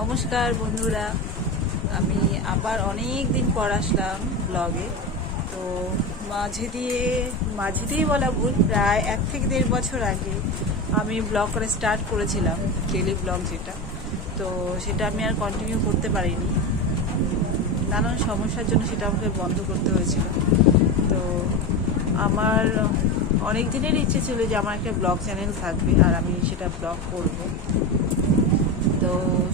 নমস্কার বন্ধুরা, আমি আবার অনেক দিন পর আসলাম ব্লগে। তো মাঝে দিয়ে বলা ভুল, প্রায় 1 থেকে 1.5 বছর আগে আমি ব্লগ করে স্টার্ট করেছিলাম, ডেলি ব্লগ যেটা। তো সেটা আমি আর কন্টিনিউ করতে পারিনি, নানান সমস্যার জন্য সেটা আমাকে বন্ধ করতে হয়েছিল। তো আমার অনেক দিনের ইচ্ছে ছিল যে আমার একটা ব্লগ চ্যানেল থাকবে আর আমি সেটা ব্লগ করব। তো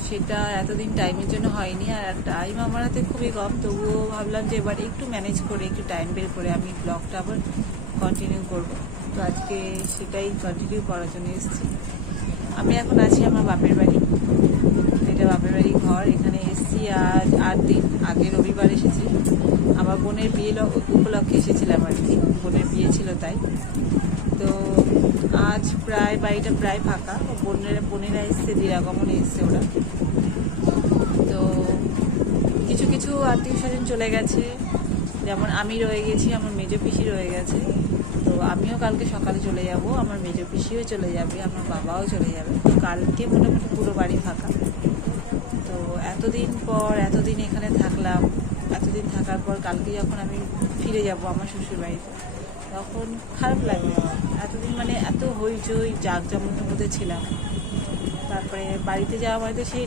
সেটা এতদিন টাইমের জন্য হয়নি, আর টাইম আমার হাতে খুবই কম। তবুও ভাবলাম যে এবার একটু ম্যানেজ করে, একটু টাইম বের করে আমি ব্লগটা আবার কন্টিনিউ করব। তো আজকে সেটাই কন্টিনিউ করার জন্য এসেছি। আমি এখন আছি আমার বাপের বাড়ি, এটা বাপের বাড়ি ঘর। এখানে এসেছি আজ 8 দিন আগে, রবিবার এসেছি। আমার বোনের বিয়ে উপলক্ষে এসেছিলাম আর কি, বোনের বিয়ে ছিল তাই। তো আজ প্রায় বাড়িটা প্রায় ফাঁকা, বোনেরা এসছে, দিরাগমনে এসছে ওরা। তো কিছু কিছু আত্মীয় স্বজন চলে গেছে, যেমন আমি রয়ে গেছি, আমার মেজো পিসি রয়ে গেছে। তো আমিও কালকে সকালে চলে যাব, আমার মেজো পিসিও চলে যাবে, আমার বাবাও চলে যাবে। তো কালকে মোটামুটি পুরো বাড়ি ফাঁকা। তো এতদিন এখানে থাকলাম, এতদিন থাকার পর কালকে যখন আমি ফিরে যাব আমার শ্বশুর বাড়িতে, তখন খারাপ লাগবে। এতদিন এত হইচই জাঁকজমকের মধ্যে ছিলাম। তারপরে বাড়িতে যাওয়া মানে সেই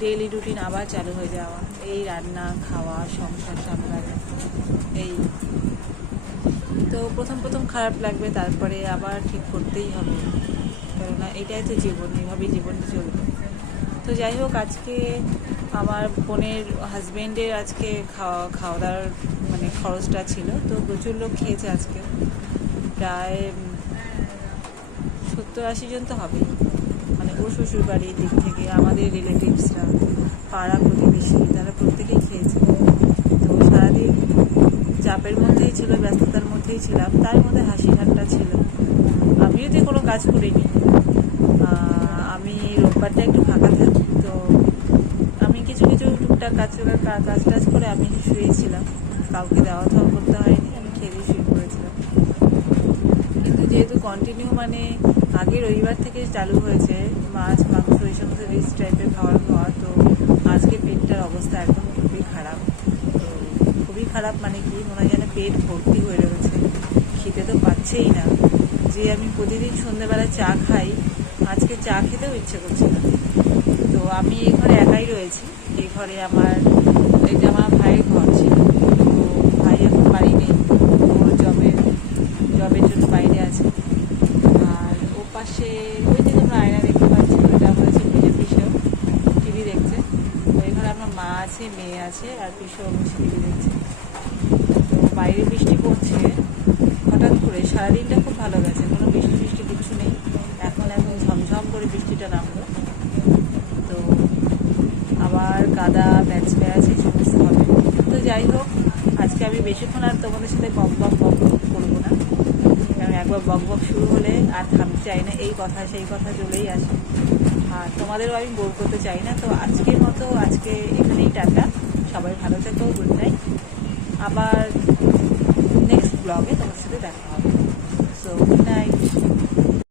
ডেইলি রুটিন আবার চালু হয়ে যাওয়া, এই রান্না খাওয়া, সংসার সামলানো, এই। তো প্রথম খারাপ লাগবে, তারপরে আবার ঠিক করতেই হবে, কেননা এটাই তো জীবন, এইভাবেই জীবনটা চলবে। তো যাই হোক, আজকে আমার বোনের হাজব্যান্ডের আজকে খাওয়া দাওয়ার খরচটা ছিল। তো প্রচুর লোক খেয়েছে আজকে, প্রায় 70-80 জন তো হবেই। ওর শ্বশুর বাড়ির দিক থেকে আমাদের রিলেটিভসরা, পাড়া প্রতিবেশী, তারা প্রত্যেকেই খেয়েছে। তো সারাদিন চাপের মধ্যেই ছিল, ব্যস্ততার মধ্যেই ছিলাম, তার মধ্যে হাসি ঠাট্টা ছিল। আমিও তো কোনো কাজ করিনি, আমি রোববারটা একটু ফাঁকা থাকি। তো আমি কিছু টুকটাক কাজ করে আমি শুয়েছিলাম, কাউকে দেওয়া করতে হয়নি, আমি খেয়ে শুয়ে পড়েছিলাম। কিন্তু যেহেতু কন্টিনিউ আগে রবিবার থেকে চালু হয়েছে মাছ মাংস এই সমস্ত রিচ টাইপের খাওয়া, তো আজকে পেটটার অবস্থা একদম খুবই খারাপ। তো খুবই খারাপ কি, মনে হয় যেন পেট ভর্তি হয়ে রয়েছে, খেতে তো পাচ্ছেই না। যে আমি প্রতিদিন সন্ধ্যেবেলা চা খাই, আজকে চা খেতেও ইচ্ছে করছে না। তো আমি এই ঘরে একাই রয়েছি। এই ঘরে এটা আমার ভাইয়ের ঘর ছিল। তো ভাই এখন বাড়ি নেই, ওর জবের জন্য বাইরে আছে। আর ও পাশে ওই যে তোমরা আয়না দেখতে পাচ্ছি, ওইটা হয়েছে মেজো পিসেও টিভি দেখছে। ওই ঘরে আমার মা আছে, মেয়ে আছে, আর পিসেও বসে টিভি দেখছে। তো বাইরে বৃষ্টি পড়ছে হঠাৎ করে, সারাদিনটা খুব ভালো গেছে, কোনো বৃষ্টি কিচ্ছু নেই। এখন ঝমঝম করে বৃষ্টিটা নামলো। তো আবার কাদা ব্যাচ এই সমস্ত হবে। তো যাই হোক, আজকে আমি বেশিক্ষণ আর তোমাদের সাথে বক করবো না, কারণ একবার বক শুরু হলে আর থামতে চাই না, এই কথা সেই কথা চলেই আসে, আর তোমাদেরও আমি বোর করতে চাই না। তো আজকের মতো এখানেই টাটা, সবাই ভালো থেকো, গুড নাইট। আবার নেক্সট ব্লগে তোমার সাথে দেখা হবে। So good night.